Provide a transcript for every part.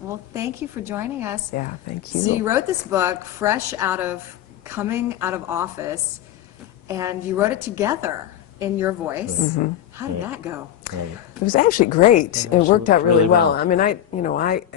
Well, thank you for joining us. Yeah, thank you. So you wrote this book fresh out of coming out of office, and you wrote it together in your voice. Mm-hmm. How did that go? It was actually great. Yeah, It worked out really well. well. I mean,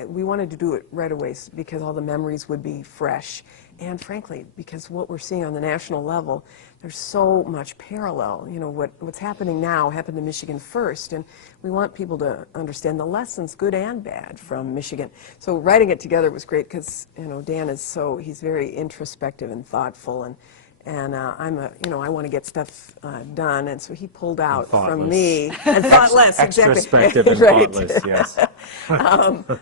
we wanted to do it right away because all the memories would be fresh. And frankly, because what we're seeing on the national level, there's so much parallel. You know, what's happening now happened to Michigan first, and we want people to understand the lessons, good and bad, from Michigan. So writing it together was great because, you know, Dan is he's very introspective and thoughtful, and I want to get stuff done, and so he pulled out from me, and thoughtless, exactly. Extrospective and Right. thoughtless, yes.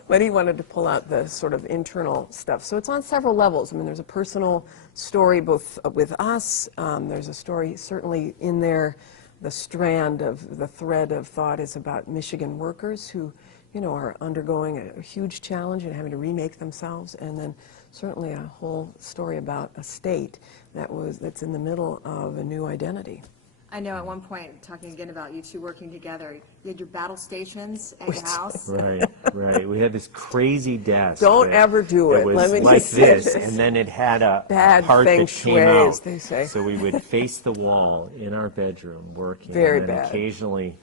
But he wanted to pull out the sort of internal stuff. So it's on several levels. I mean, there's a personal story both with us. There's a story certainly in there. The strand of the thread of thought is about Michigan workers who, you know, are undergoing a huge challenge and having to remake themselves, and then certainly a whole story about a state that's in the middle of a new identity. I know at one point, talking again about you two working together, you had your battle stations at your house. Right. We had this crazy desk. Don't ever do it. It was Let me like just say this, and then it had a Bad part feng that shui, came out. as they say. So we would face the wall in our bedroom working, Very and then bad. occasionally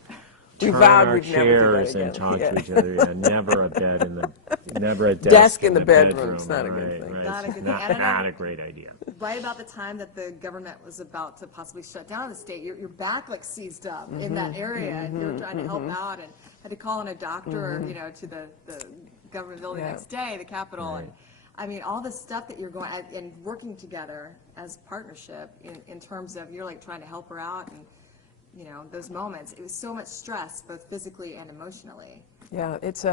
We turn vowed our we'd never do that chairs again. and talk Yeah. to each other. Yeah, never a Desk in the bedroom's not a good Right, thing. right. Not a good thing. Not, And I know- not a great idea. Right about the time that the government was about to possibly shut down the state, your back like seized up in that area, and you were trying to help out, and had to call in a doctor, you know, to the government building the Yeah. next day, the Capitol, and I mean, all the stuff that you're going and working together as partnership in terms of you're like trying to help her out, and you know those moments. It was so much stress, both physically and emotionally. Yeah, it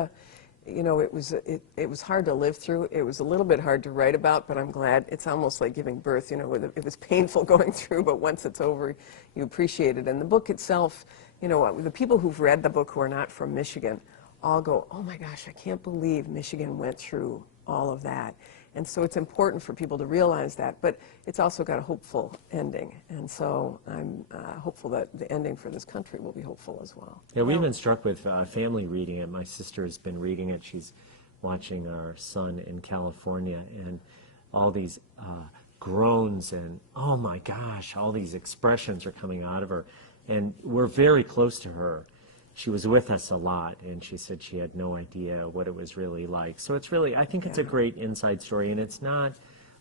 was hard to live through. It was a little bit hard to write about, but I'm glad. It's almost like giving birth, you know, it was painful going through, but once it's over, you appreciate it. And the book itself, you know, the people who've read the book who are not from Michigan all go, oh my gosh, I can't believe Michigan went through all of that. And so it's important for people to realize that, but it's also got a hopeful ending. And so I'm hopeful that the ending for this country will be hopeful as well. Yeah, we've been struck with family reading it. My sister has been reading it. She's watching our son in California, and all these groans and, oh my gosh, all these expressions are coming out of her. And we're very close to her. She was with us a lot, and she said she had no idea what it was really like. So it's really, I think it's a great inside story, and it's not,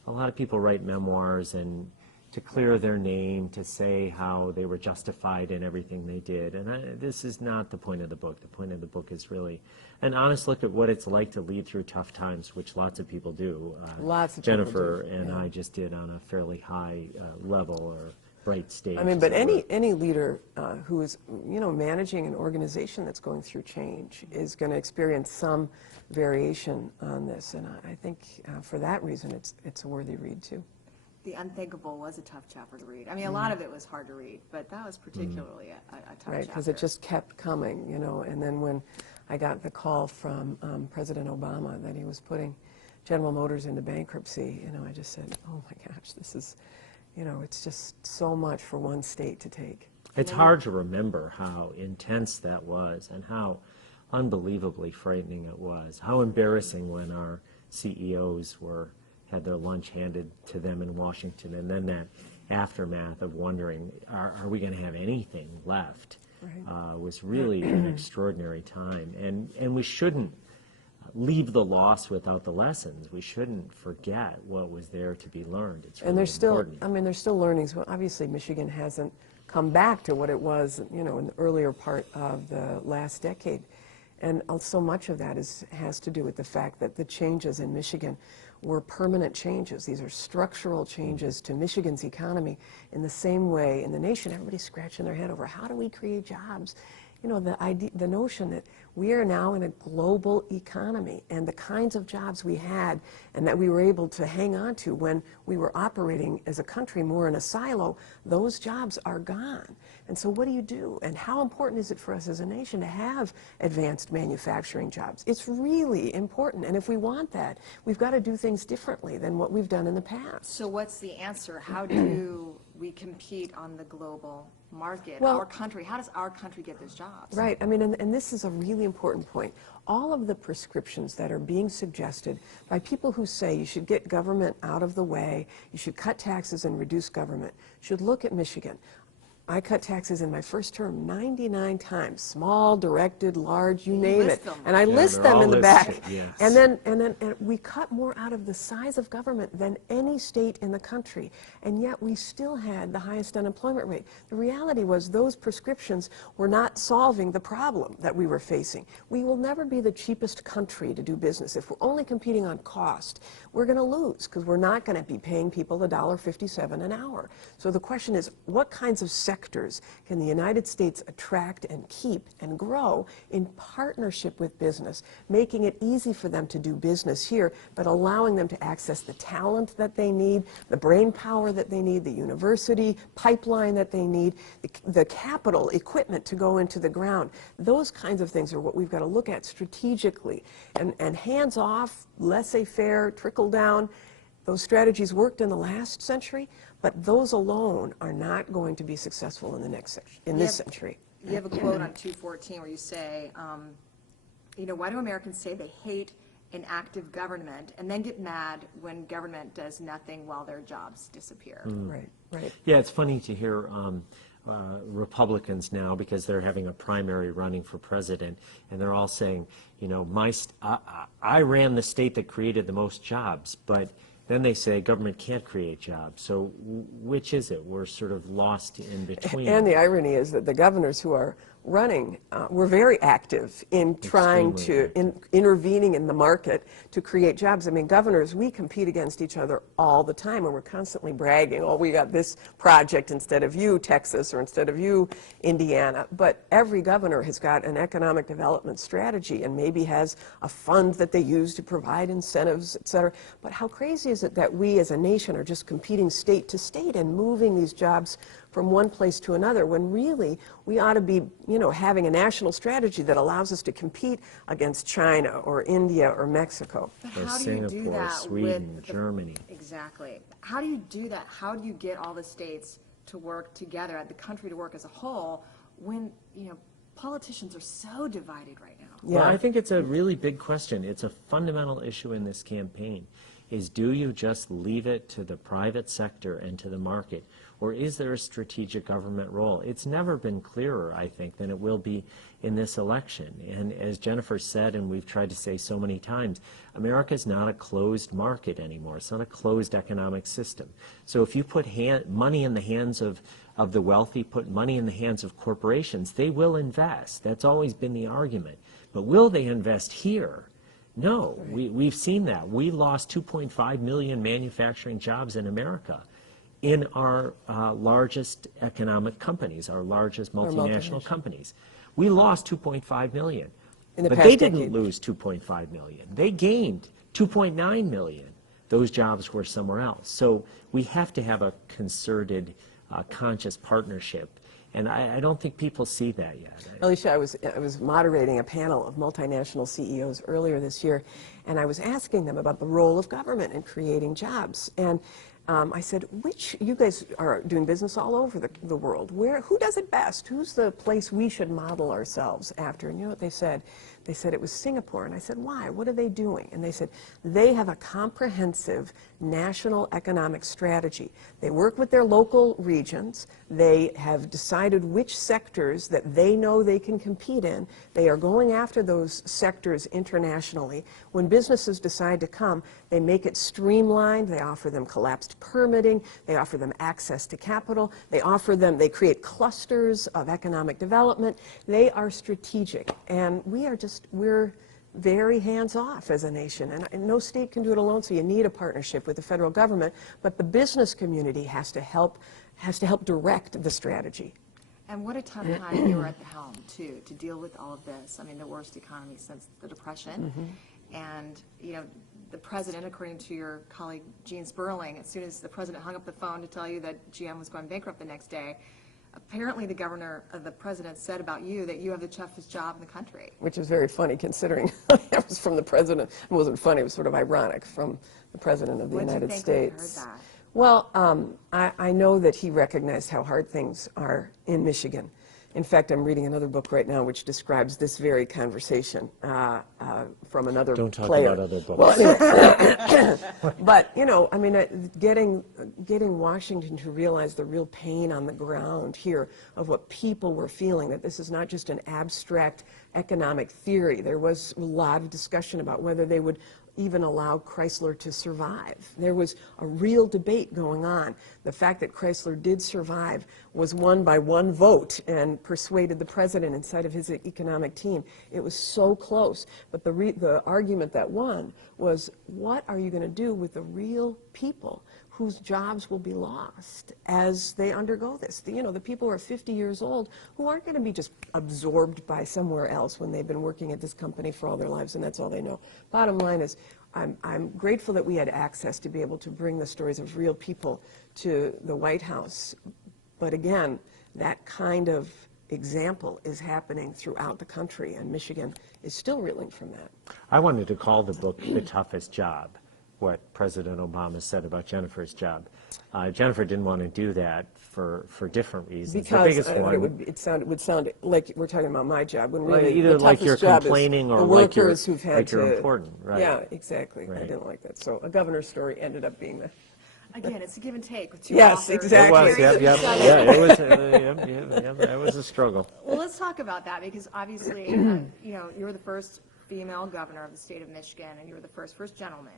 a lot of people write memoirs and to clear their name, to say how they were justified in everything they did. And this is not the point of the book. The point of the book is really an honest look at what it's like to lead through tough times, which lots of people do. Lots of people Jennifer do, and yeah. I just did on a fairly high level or bright stage. I mean, but as it were. any leader who is, you know, managing an organization that's going through change is going to experience some variation on this, and I think for that reason, it's a worthy read too. The Unthinkable was a tough chapter to read. I mean, a lot of it was hard to read, but that was particularly a tough chapter. Right, because it just kept coming, you know. And then when I got the call from President Obama that he was putting General Motors into bankruptcy, you know, I just said, oh my gosh, this is, you know, it's just so much for one state to take. It's hard to remember how intense that was and how unbelievably frightening it was. How embarrassing when our CEOs had their lunch handed to them in Washington, and then that aftermath of wondering, are we going to have anything left? Right. Was really an extraordinary time. And we shouldn't leave the loss without the lessons. We shouldn't forget what was there to be learned. It's really And there's still, important. I mean, there's still learnings. Well, obviously, Michigan hasn't come back to what it was, you know, in the earlier part of the last decade. And so much of that has to do with the fact that the changes in Michigan were permanent changes. These are structural changes to Michigan's economy. In the same way, in the nation, everybody's scratching their head over how do we create jobs? You know, the notion that we are now in a global economy, and the kinds of jobs we had and that we were able to hang on to when we were operating as a country more in a silo, those jobs are gone. And so what do you do? And how important is it for us as a nation to have advanced manufacturing jobs? It's really important. And if we want that, we've got to do things differently than what we've done in the past. So what's the answer? How do we compete on the global market, Well, our country? How does our country get those jobs? Right. I mean, and this is a really important point. All of the prescriptions that are being suggested by people who say you should get government out of the way, you should cut taxes and reduce government, should look at Michigan. I cut taxes in my first term 99 times, small, directed, large, you name it. list them. And I Yeah, list they're them all in the back. listed, yes. And then we cut more out of the size of government than any state in the country. And yet we still had the highest unemployment rate. The reality was those prescriptions were not solving the problem that we were facing. We will never be the cheapest country to do business. If we're only competing on cost, we're going to lose because we're not going to be paying people $1.57 an hour. So the question is, what kinds of sectors can the United States attract and keep and grow in partnership with business, making it easy for them to do business here, but allowing them to access the talent that they need, the brain power that they need, the university pipeline that they need, the capital equipment to go into the ground. Those kinds of things are what we've got to look at strategically. And hands off, laissez-faire, trickle down, those strategies worked in the last century, but those alone are not going to be successful in the next this century. You have a quote on 214 where you say, you know, why do Americans say they hate an active government and then get mad when government does nothing while their jobs disappear? Right, right. Yeah, it's funny to hear Republicans now, because they're having a primary running for president, and they're all saying, you know, I ran the state that created the most jobs, but then they say government can't create jobs. So which is it? We're sort of lost in between. And the irony is that the governors who are running were very active in trying to, intervening in the market to create jobs. I mean, governors, we compete against each other all the time, and we're constantly bragging, oh, we got this project instead of you, Texas, or instead of you, Indiana. But every governor has got an economic development strategy and maybe has a fund that they use to provide incentives, et cetera. But how crazy is it that we as a nation are just competing state to state and moving these jobs from one place to another, when really we ought to be, you know, having a national strategy that allows us to compete against China or India or Mexico. But Or how do you do Singapore, that Sweden, with Germany. Exactly. How do you do that? How do you get all the states to work together, the country to work as a whole, when, you know, politicians are so divided right now? Yeah. Well, I think it's a really big question. It's a fundamental issue in this campaign, is do you just leave it to the private sector and to the market, or is there a strategic government role? It's never been clearer, I think, than it will be in this election. And as Jennifer said, and we've tried to say so many times, America's not a closed market anymore. It's not a closed economic system. So if you put money in the hands of the wealthy, put money in the hands of corporations, they will invest. That's always been the argument. But will they invest here? No, we've seen that. We lost 2.5 million manufacturing jobs in America in our largest economic companies, our largest multinational companies. We lost 2.5 million. In the but past they didn't decade. lose 2.5 million. They gained 2.9 million. Those jobs were somewhere else. So we have to have a concerted, conscious partnership. And I don't think people see that yet. Alicia, I was moderating a panel of multinational CEOs earlier this year, and I was asking them about the role of government in creating jobs. And I said, you guys are doing business all over the world. Who does it best? Who's the place we should model ourselves after? And you know what they said? They said it was Singapore. And I said, why? What are they doing? And they said, they have a comprehensive national economic strategy. They work with their local regions. They have decided which sectors that they know they can compete in. They are going after those sectors internationally. When businesses decide to come, they make it streamlined. They offer them collapsed permitting. They offer them access to capital. They create clusters of economic development. They are strategic. And we're very hands-off as a nation, and no state can do it alone, so you need a partnership with the federal government, but the business community has to help direct the strategy. And what a tough time you were at the helm, too, to deal with all of this. I mean, the worst economy since the Depression. And, you know, the president, according to your colleague Gene Sperling, as soon as the president hung up the phone to tell you that GM was going bankrupt the next day, apparently the president said about you that you have the toughest job in the country. Which is very funny, considering it was from the president. It wasn't funny, it was sort of ironic, from the president of the United States. What did you think when you heard that? Well, I know that he recognized how hard things are in Michigan. In fact, I'm reading another book right now which describes this very conversation from another Don't talk player. about other books. Well, anyway, but I mean, getting Washington to realize the real pain on the ground here of what people were feeling, that this is not just an abstract economic theory. There was a lot of discussion about whether they would even allow Chrysler to survive. There was a real debate going on. The fact that Chrysler did survive was won by one vote and persuaded the president inside of his economic team. It was so close. But the argument that won was, what are you going to do with the real people whose jobs will be lost as they undergo this? The people who are 50 years old who aren't going to be just absorbed by somewhere else when they've been working at this company for all their lives and that's all they know. Bottom line is, I'm grateful that we had access to be able to bring the stories of real people to the White House. But again, that kind of example is happening throughout the country, and Michigan is still reeling from that. I wanted to call the book The Toughest Job, what President Obama said about Jennifer's job. Jennifer didn't want to do that for different reasons. Because the biggest one, it would sound like we're talking about my job, when really either the like toughest you're job complaining is or the like you're, workers who've had like to. you're important, right? Yeah, exactly. I Right. didn't like that. So a governor's story ended up being the. Again, it's a give and take with two Yes, authors. exactly. It was, Series yep, of yep, studies. yeah, it was, it was a struggle. Well, let's talk about that, because obviously, you were the first female governor of the state of Michigan, and you were the first gentleman.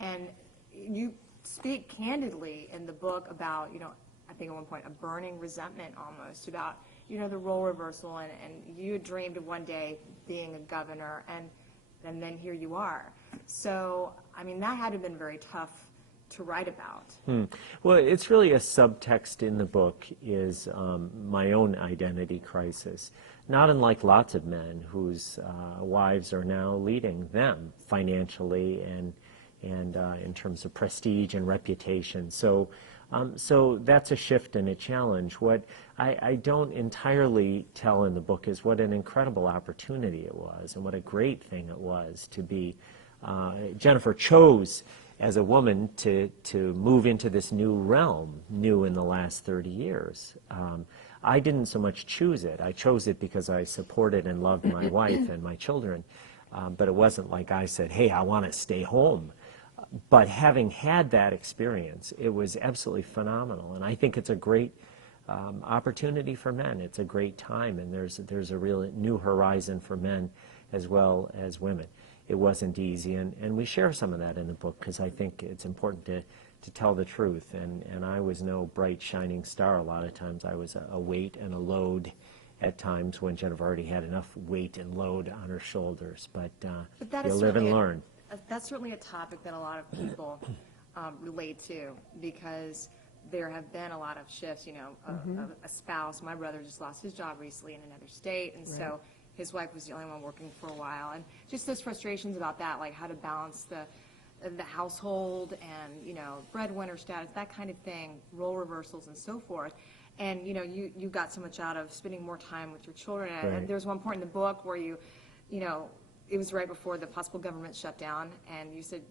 And you speak candidly in the book about, I think at one point, a burning resentment almost about, the role reversal, and you had dreamed of one day being a governor, and then here you are. So, I mean, that had to have been very tough to write about. Well, it's really a subtext in the book is my own identity crisis, not unlike lots of men whose wives are now leading them financially and in terms of prestige and reputation. So that's a shift and a challenge. What I don't entirely tell in the book is what an incredible opportunity it was and what a great thing it was to be. Jennifer chose as a woman to move into this new realm, new in the last 30 years. I didn't so much choose it. I chose it because I supported and loved my wife and my children. But it wasn't like I said, hey, I want to stay home. But having had that experience, it was absolutely phenomenal. And I think it's a great opportunity for men. It's a great time, and there's a real new horizon for men as well as women. It wasn't easy, and we share some of that in the book because I think it's important to tell the truth. And I was no bright, shining star a lot of times. I was a weight and a load at times when Jennifer already had enough weight and load on her shoulders. But that you is live and certainly learn. That's certainly a topic that a lot of people relate to, because there have been a lot of shifts, a spouse. My brother just lost his job recently in another state, and so his wife was the only one working for a while. And just those frustrations about that, like how to balance the household and, breadwinner status, that kind of thing, role reversals and so forth. And, you got so much out of spending more time with your children. And there's one point in the book where it was right before the possible government shutdown, and you said,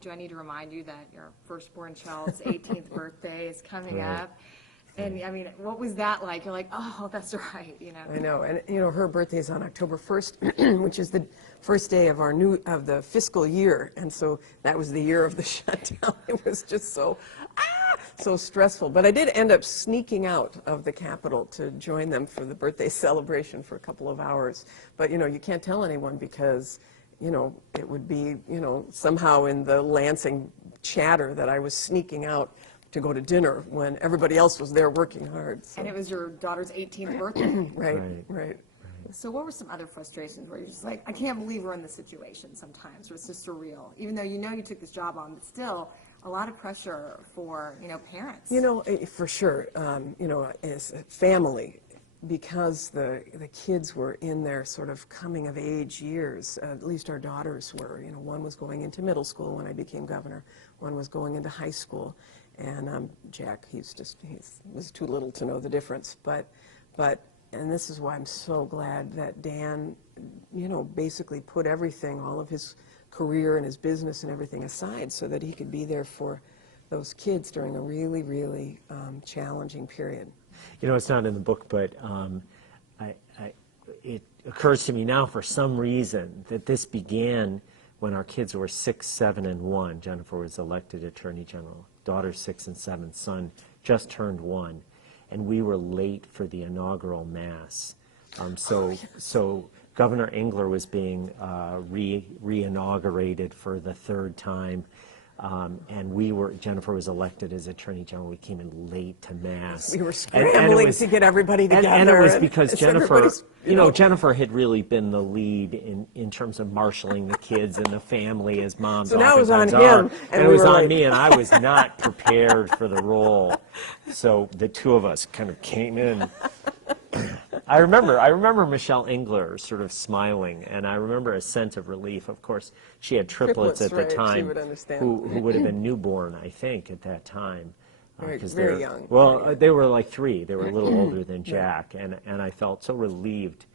do I need to remind you that your firstborn child's 18th birthday is coming up? And I mean, what was that like? You're like, oh, that's right, I know, and her birthday is on October 1st, which is the first day of of the fiscal year, and so that was the year of the shutdown. It was just so stressful. But I did end up sneaking out of the Capitol to join them for the birthday celebration for a couple of hours. But you can't tell anyone because it would be somehow in the Lansing chatter that I was sneaking out to go to dinner when everybody else was there working hard. So. And it was your daughter's 18th birthday. Right. So what were some other frustrations where you're just like, I can't believe we're in this situation sometimes, where it's just surreal, even though you took this job on, but still a lot of pressure for, parents. For sure, as a family, because the kids were in their sort of coming of age years, at least our daughters were. One was going into middle school when I became governor, one was going into high school. And Jack, he was too little to know the difference. And this is why I'm so glad that Dan, basically put everything, all of his career and his business and everything aside so that he could be there for those kids during a really, really challenging period. You know, it's not in the book, but it occurs to me now for some reason that this began when our kids were 6, 7, and 1. Jennifer was elected Attorney General. Daughter 6 and 7, son just turned 1. And we were late for the inaugural Mass. So Governor Engler was being re-inaugurated for the 3rd time. And Jennifer was elected as Attorney General. We came in late to Mass. We were scrambling to get everybody together. And it was because Jennifer, Jennifer had really been the lead in terms of marshaling the kids and the family as moms. So now it was on oftentimes him, and it was on me, and I was not prepared for the role. So the two of us kind of came in. I remember Michelle Engler sort of smiling, and I remember a sense of relief. Of course, she had triplets at the right, time, she would understand. who would have been newborn, I think, at that time. Very young. Well, they were like 3. They were a little older than Jack, and I felt so relieved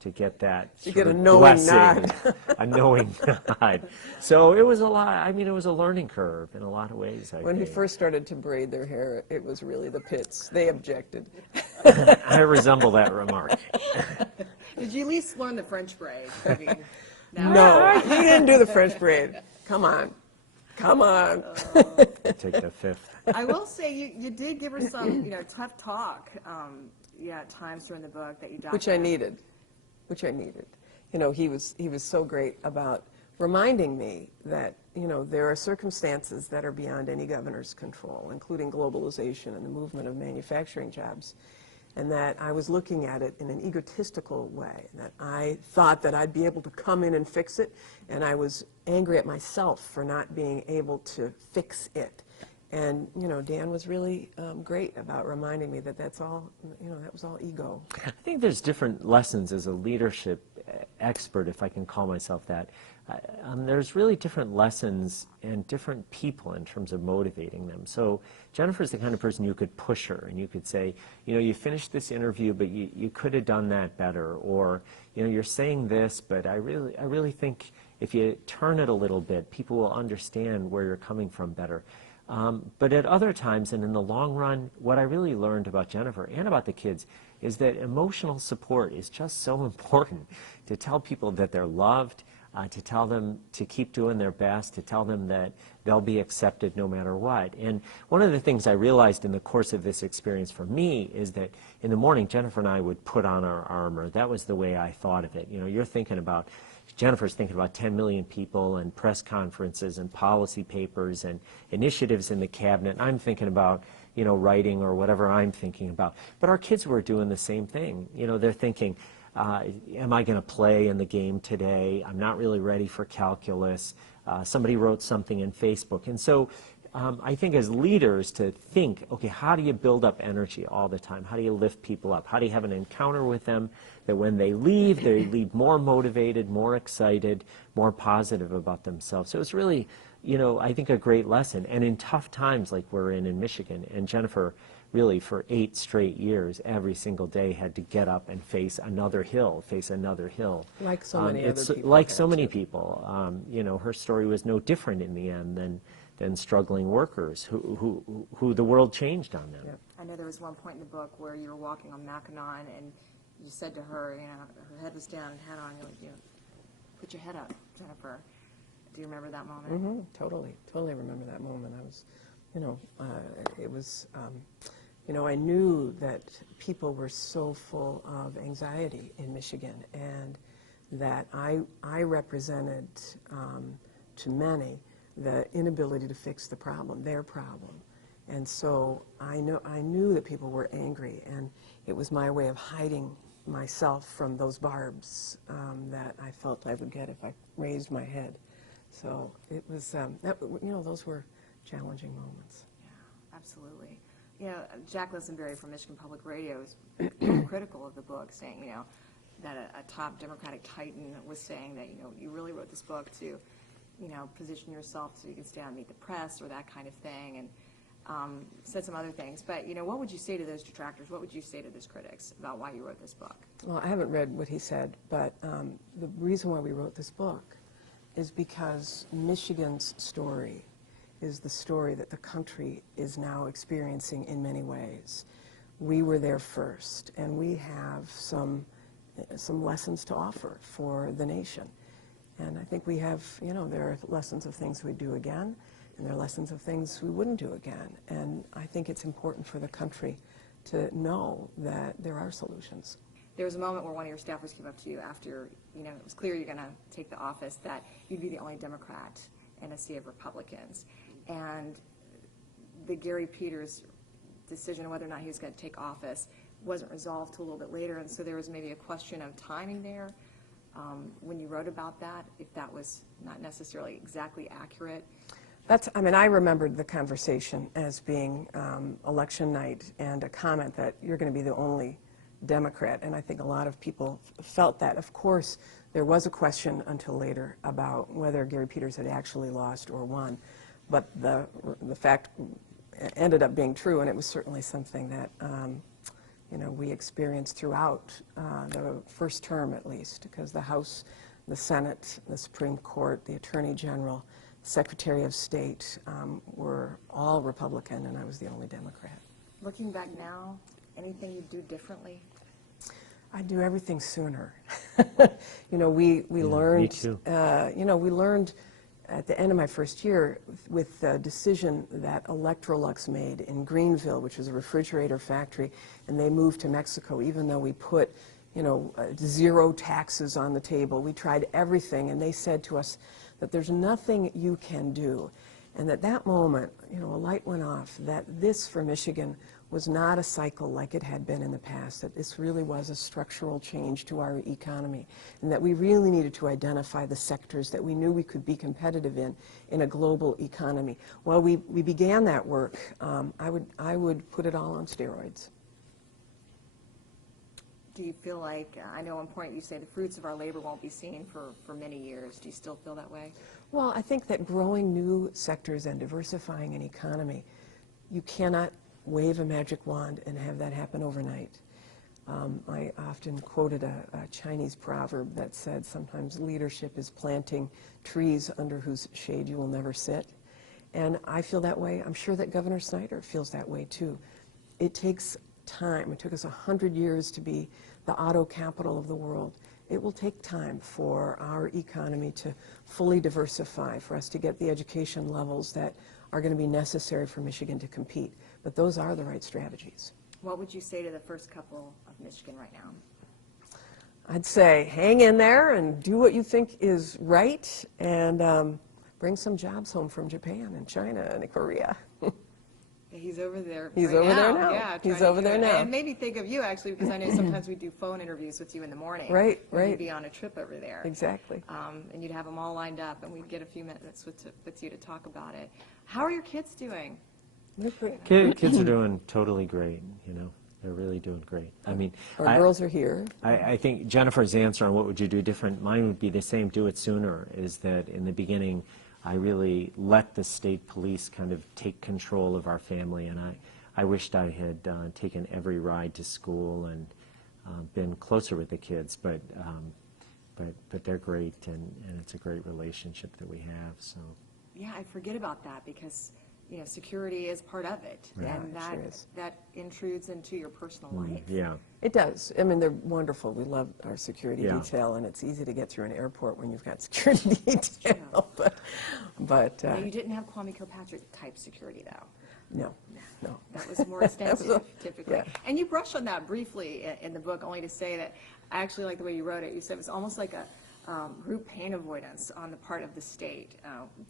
to get that get a of knowing blessing, nod. a knowing nod. So it was a lot. I mean, it was a learning curve in a lot of ways. When he first started to braid their hair, it was really the Pitts. They objected. I resemble that remark. Did you at least learn the French braid? I mean, No, he didn't do the French braid. Come on. Come on. Take the 5th. I will say you did give her some, tough talk, at times during the book that you documented. Which I needed. He was so great about reminding me that, there are circumstances that are beyond any governor's control, including globalization and the movement of manufacturing jobs, and that I was looking at it in an egotistical way, that I thought that I'd be able to come in and fix it, and I was angry at myself for not being able to fix it. And, Dan was really great about reminding me that that's all, that was all ego. I think there's different lessons as a leadership expert, if I can call myself that. There's really different lessons and different people in terms of motivating them. So Jennifer's the kind of person you could push her and you could say, you finished this interview, but you could have done that better. Or, you're saying this, but I really think if you turn it a little bit, people will understand where you're coming from better. But at other times, and in the long run, what I really learned about Jennifer and about the kids is that emotional support is just so important. To tell people that they're loved, to tell them to keep doing their best, to tell them that they'll be accepted no matter what. And one of the things I realized in the course of this experience for me is that in the morning, Jennifer and I would put on our armor. That was the way I thought of it. You're thinking about Jennifer's thinking about 10 million people and press conferences and policy papers and initiatives in the cabinet. I'm thinking about, writing or whatever I'm thinking about. But our kids were doing the same thing. They're thinking, am I going to play in the game today? I'm not really ready for calculus. Somebody wrote something in Facebook. And so I think as leaders to think, okay, how do you build up energy all the time? How do you lift people up? How do you have an encounter with them that when they leave more motivated, more excited, more positive about themselves? So it's really, I think a great lesson. And in tough times like we're in Michigan, and Jennifer really for 8 straight years, every single day had to get up and face another hill. Like so many other people. Like so many people. Her story was no different in the end than struggling workers who the world changed on them. Yep. I know there was one point in the book where you were walking on Mackinac and you said to her, her head was down and hat on, you're like, put your head up, Jennifer. Do you remember that moment? Mm-hmm. Totally remember that moment. I was, it was, I knew that people were so full of anxiety in Michigan, and that I represented to many the inability to fix the problem, their problem. And so I knew that people were angry, and it was my way of hiding myself from those barbs that I felt I would get if I raised my head. So it was, those were challenging moments. Yeah, absolutely. Jack Listenberry from Michigan Public Radio was critical of the book, saying, that a top Democratic titan was saying that, you really wrote this book to, position yourself so you can stay on Meet the Press or that kind of thing, and said some other things. But, what would you say to those detractors? What would you say to those critics about why you wrote this book? Well, I haven't read what he said, but the reason why we wrote this book is because Michigan's story is the story that the country is now experiencing in many ways. We were there first, and we have some lessons to offer for the nation. And I think we have, there are lessons of things we'd do again, and there are lessons of things we wouldn't do again. And I think it's important for the country to know that there are solutions. There was a moment where one of your staffers came up to you after, it was clear you're going to take the office, that you'd be the only Democrat in a sea of Republicans. And the Gary Peters decision whether or not he was going to take office wasn't resolved till a little bit later, and so there was maybe a question of timing there. When you wrote about that, if that was not necessarily exactly accurate. I remembered the conversation as being election night and a comment that you're going to be the only Democrat, and I think a lot of people felt that. Of course, there was a question until later about whether Gary Peters had actually lost or won, but the fact ended up being true, and it was certainly something that we experienced throughout the first term, at least, because the House, the Senate, the Supreme Court, the Attorney General, Secretary of State were all Republican, and I was the only Democrat. Looking back now, anything you'd do differently? I'd do everything sooner. We learned. Me too. We learned at the end of my first year with the decision that Electrolux made in Greenville, which was a refrigerator factory, and they moved to Mexico, even though we put, zero taxes on the table. We tried everything, and they said to us that there's nothing you can do. And at that moment, a light went off that this, for Michigan, was not a cycle like it had been in the past, that this really was a structural change to our economy, and that we really needed to identify the sectors that we knew we could be competitive in a global economy. Well, we began that work. I would put it all on steroids. Do you feel like, I know at one point you say the fruits of our labor won't be seen for many years. Do you still feel that way? Well, I think that growing new sectors and diversifying an economy, you cannot wave a magic wand and have that happen overnight. I often quoted a Chinese proverb that said sometimes leadership is planting trees under whose shade you will never sit. And I feel that way. I'm sure that Governor Snyder feels that way too. It takes time. It took us 100 years to be the auto capital of the world. It will take time for our economy to fully diversify, for us to get the education levels that are going to be necessary for Michigan to compete. But those are the right strategies. What would you say to the first couple of Michigan right now? I'd say hang in there and do what you think is right, and bring some jobs home from Japan and China and Korea. He's over there. He's right over now. there now. Yeah, He's over there now. And maybe think of you actually, because I know sometimes we do phone interviews with you in the morning. Right. You'd be on a trip over there. Exactly. And you'd have them all lined up, and we'd get a few minutes with you to talk about it. How are your kids doing? Kids are doing totally great. They're really doing great. Our girls are here. I think Jennifer's answer on what would you do different, mine would be the same, do it sooner, is that in the beginning I really let the state police kind of take control of our family, and I wished I had taken every ride to school and been closer with the kids, but they're great, and it's a great relationship that we have. So Yeah, I forget about that because security is part of it, Yeah, and it sure is. that intrudes into your personal life. yeah. It does. They're wonderful. We love our security Yeah. detail, and it's easy to get through an airport when you've got security detail. But Now, you didn't have Kwame Kilpatrick type security, though. no. That was more extensive, typically. Yeah. And you brushed on that briefly in the book, only to say that I actually like the way you wrote it. You said it was almost like a group pain avoidance on the part of the state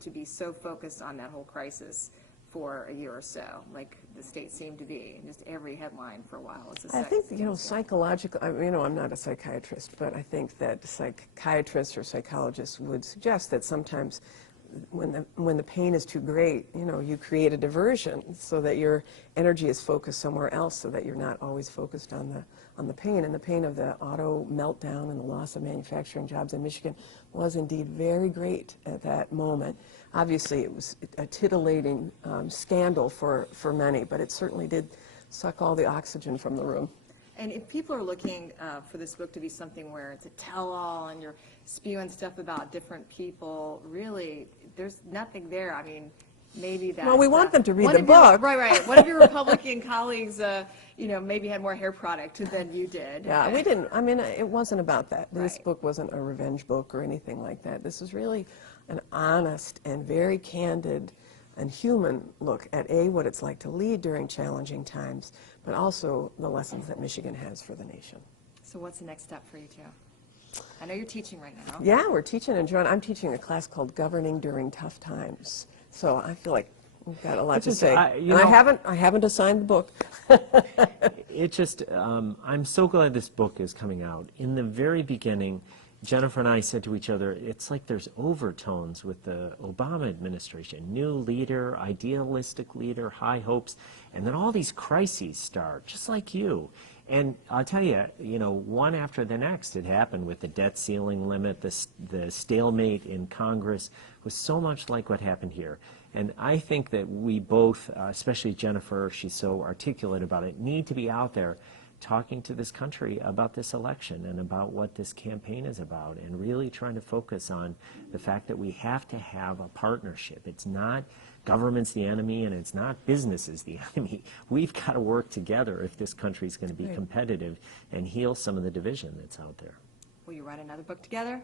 to be so focused on that whole crisis for a year or so, like the state seemed to be. Just every headline for a while was a I think, psychological, I'm not a psychiatrist, but I think that psychiatrists or psychologists would suggest that sometimes when the pain is too great, you create a diversion so that your energy is focused somewhere else, so that you're not always focused on the pain. And the pain of the auto meltdown and the loss of manufacturing jobs in Michigan was indeed very great at that moment. Obviously, it was a titillating scandal for many, but it certainly did suck all the oxygen from the room. And if people are looking for this book to be something where it's a tell-all and you're spewing stuff about different people, really, there's nothing there. maybe that. Well, we want them to read one the of your- book. Right. One of your Republican colleagues, maybe had more hair product than you did. Yeah, we didn't, I mean, it wasn't about that. This Right. book wasn't a revenge book or anything like that. This is really an honest and very candid and human look at what it's like to lead during challenging times, but also the lessons that Michigan has for the nation. So what's the next step for you two? I know you're teaching right now. Yeah, we're teaching, and John, I'm teaching a class called Governing During Tough Times. So I feel like we've got a lot to say. I haven't assigned the book. It just, I'm so glad this book is coming out. In the very beginning, Jennifer and I said to each other, it's like there's overtones with the Obama administration. New leader, idealistic leader, high hopes, and then all these crises start, just like you. And I'll tell you, one after the next, it happened with the debt ceiling limit, the stalemate in Congress was so much like what happened here. And I think that we both, especially Jennifer, she's so articulate about it, need to be out there talking to this country about this election and about what this campaign is about, and really trying to focus on the fact that we have to have a partnership. It's not government's the enemy and it's not business is the enemy. We've got to work together if this country is going to be competitive and heal some of the division that's out there. Will you write another book together?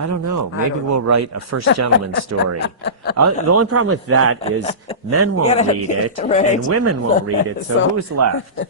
I don't know. Maybe we'll write a first gentleman's story. The only problem with that is men won't read it and women won't read it, so who's left?